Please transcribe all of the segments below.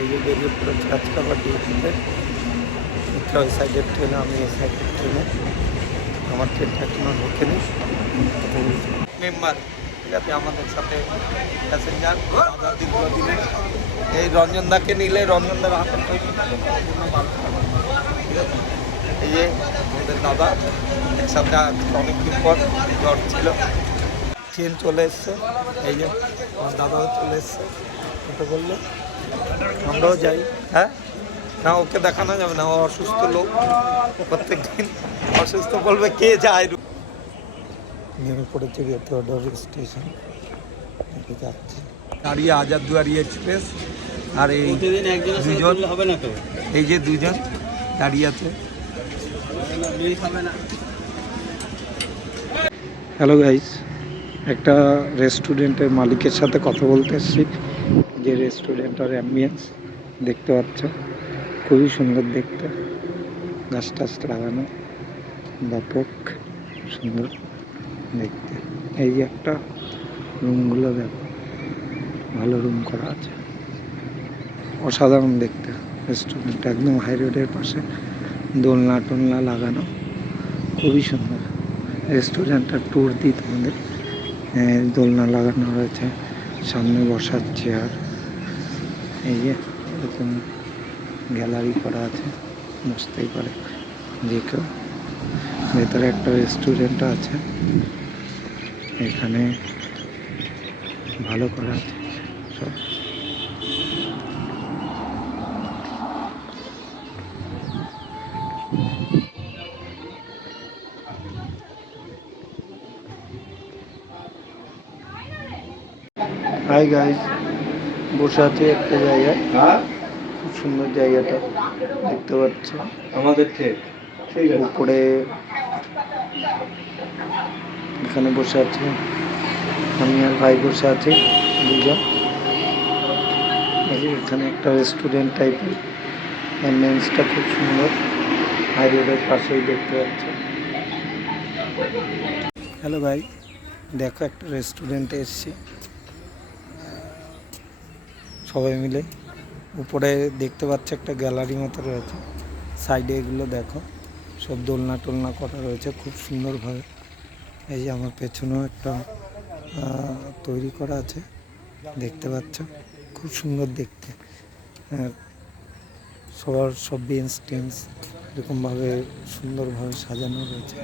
এই যে বেরিয়ে পড়েছে আজকে আবার ডিউটিতে। ওই সাইডের ট্রেনে, আমি এই সাইডের ট্রেনে। আমার ট্রেনটা এখনো ঢোকেনি। মেম্বার ঠিক আছে, আমাদের সাথে প্যাসেঞ্জার দাদা দিগুলো দিলে এই রঞ্জনদাকে নিলে রঞ্জনদার হাতে তৈরি ঠিক আছে। এই যে আমাদের দাদা একসাথে অনেকদিন পর জ্বর ছিল, ট্রেন চলে এসছে। এই যে আমার দাদাও চলে এসছে, ওটা বললো আমরাও যাই। হ্যাঁ না, ওকে দেখানো যাবে না, ও অসুস্থ লোক, প্রত্যেক দিন অসুস্থ বলবে কে যায়। নেমে পড়েছে গেটওয়ার্ডার স্টেশন, যাচ্ছে দাঁড়িয়ে হাজারদুয়ারি এক্সপ্রেস। আর এই দুজন হবে না তো, এই যে দুজন দাঁড়িয়ে আছে। হ্যালো গাইস, একটা রেস্টুরেন্টের মালিকের সাথে কথা বলতে এসেছি। যে রেস্টুরেন্টের অ্যাম্বিয়েন্স দেখতে পাচ্ছ, খুবই সুন্দর দেখতে, গাছ টাছ লাগানো, ব্যাপক সুন্দর দেখতে। এই যে একটা রুমগুলো দেখো, ভালো রুম করা আছে, অসাধারণ দেখতে রেস্টুরেন্ট। একদম হাই রোডের পাশে, দোলনা টোলনা লাগানো, খুবই সুন্দর। রেস্টুরেন্টটা ট্যুর দিই তোমাদের। দোলনা লাগানো রয়েছে, সামনে বসার চেয়ার, এই যে এরকম গ্যালারি করা আছে, বসতেই পারে যে কেউ। ভেতরে একটা রেস্টুরেন্ট আছে, এখানে ভালো করা আছে সব। হাই গাইস, বসে আছে একটা জায়গায়, খুব সুন্দর জায়গাটা দেখতে পাচ্ছ। আমাদের উপরে এখানে বসে আছে, আমি আর ভাই বসে আছি দুজন। এখানে একটা রেস্টুরেন্ট টাইপের, অ্যাম্বিয়েন্সটা খুব সুন্দর, হাই রোডের পাশেই দেখতে পাচ্ছ। হ্যালো ভাই, দেখো একটা রেস্টুরেন্টে এসেছি সবাই মিলে। উপরে দেখতে পাচ্ছ একটা গ্যালারি মতো রয়েছে, সাইডে এগুলো দেখো সব দোলনা টোলনা করা রয়েছে খুব সুন্দরভাবে। এই যে আমার পেছনেও একটা তৈরি করা আছে, দেখতে পাচ্ছ, খুব সুন্দর দেখতে। সবার সব বেঞ্চ টেন্স এরকমভাবে সুন্দরভাবে সাজানো রয়েছে,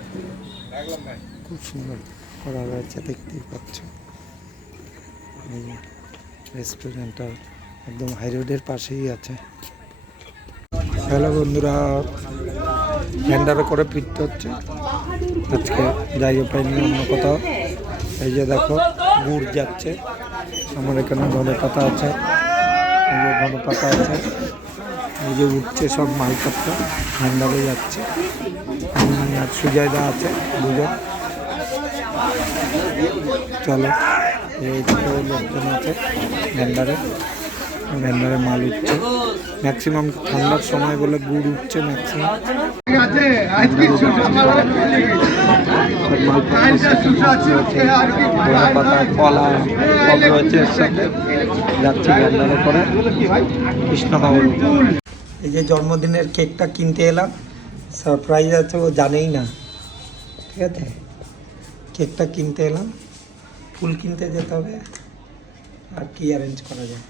খুব সুন্দর করা রয়েছে, দেখতেই পাচ্ছ। এই রেস্টুরেন্টটা একদম হাই রোডের পাশেই আছে। হ্যালো বন্ধুরা, ভ্যান্ডারে করে ফিরতে হচ্ছে আজকে, জায়গা পাইনি অন্য কোথাও। এই যে দেখো গুড় যাচ্ছে, আমার এখানে ধনে পাতা আছে, এই যে ধনে পাতা আছে, এই যে উঠছে সব মালপত্র, ভ্যান্ডারে যাচ্ছে। আর সুজয়দা আছে, দুজন। চলো, এই লোকজন আছে ভ্যান্ডারে, ভ্যান্ডারে মাল উঠছে ম্যাক্সিমাম, ঠান্ডার সময় বলে গুড় উঠছে ম্যাক্সিমাম। পাতা কলা সব রয়েছে এর সাথে, যাচ্ছি ভ্যান্ডারে করে কৃষ্ণনগর। এই যে জন্মদিনের কেকটা কিনতে এলাম, সারপ্রাইজ আছে, ও জানেই না, ঠিক আছে। কেকটা কিনতে এলাম, ফুল কিনতে যেতে হবে, আর কি অ্যারেঞ্জ করা যায়।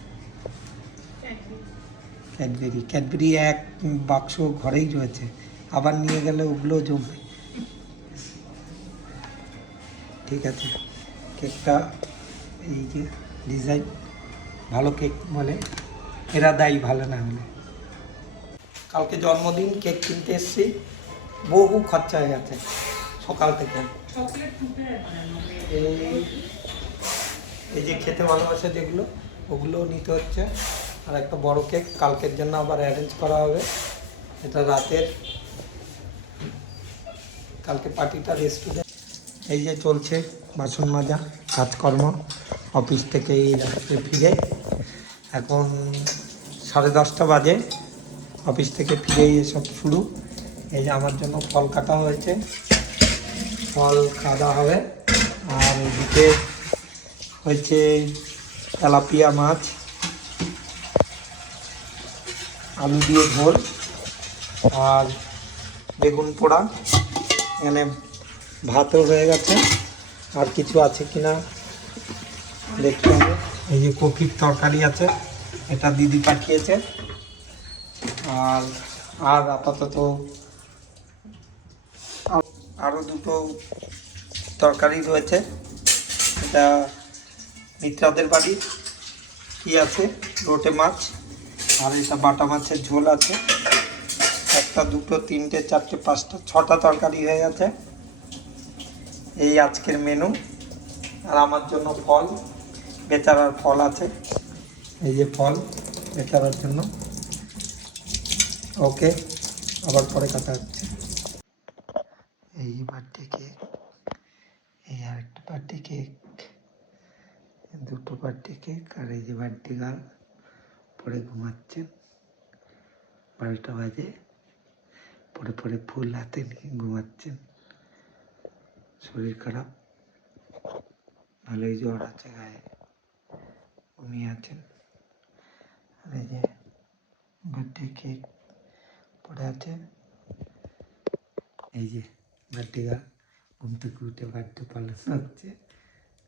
ক্যাডবেরি এক বাক্স ঘরেই রয়েছে, আবার নিয়ে গেলে ওগুলো জমবে, ঠিক আছে। কেকটা এই যে ডিজাইন, ভালো কেক বলে এরা, দায়ী ভালো না হলে। কালকে জন্মদিন, কেক কিনতে এসেছি, বহু খরচা হয়ে গেছে সকাল থেকে। এই যে খেতে ভালোবাসে যেগুলো, ওগুলোও নিতে হচ্ছে। আর একটা বড় কেক কালকের জন্য আবার অ্যারেঞ্জ করা হবে, এটা রাতের, কালকে পার্টিটা রেস্টুরেন্ট। এই যে চলছে বাসন মাজা কাজকর্ম, অফিস থেকে এই রাত্রে ফিরে, এখন 10:30 বাজে, অফিস থেকে ফিরেই এসব শুরু। এই যে আমার জন্য ফল কাটা হয়েছে, ফল খাওয়া হবে। আর এদিকে হয়েছে তেলাপিয়া মাছ, আলু দিয়ে ঝোল আর বেগুন পোড়া। এখানে ভাতও হয়ে গেছে, আর কিছু আছে কিনা দেখতে হবে। এই যে কপির তরকারি আছে, এটা দিদি পাঠিয়েছে। আর আর আপাতত আরও দুটো তরকারি রয়েছে। এটা মিত্রাদের বাড়ির কি আছে, লোটে মাছ, আর এটা বাটা মাছের ঝোল আছে। একটা, দুটো, তিনটে, চারটে, পাঁচটা, 6টা তরকারি হয়ে গেছে। এই আজকের মেনু। আর আমার জন্য ফল, বেচারার ফল আছে, এই যে ফল বেচারার জন্য। ওকে, আবার পরে কথা হচ্ছে। এই যে বার্থডে কেক, এই আর একটা বার্থডে কেক, দুটো বার্থডে কেক, আর এই যে বার্থডে গার্ল পরে ঘুমাচ্ছেন। 12টা বাজে, পরে পরে ফুল হাতে নিয়ে ঘুমাচ্ছেন। শরীর খারাপ, ভালোই জ্বর আছে গায়ে, ঘুমিয়ে আছেন। আর এই যে বার্থডে কেক পড়ে আছে। এই যে বার্থডে গার্ল ঘুম থেকে উঠে বার্থডে পালন হচ্ছে,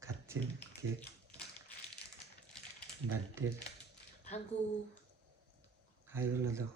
খাচ্ছেন কেক বার্থডে। হাই বলে দাও।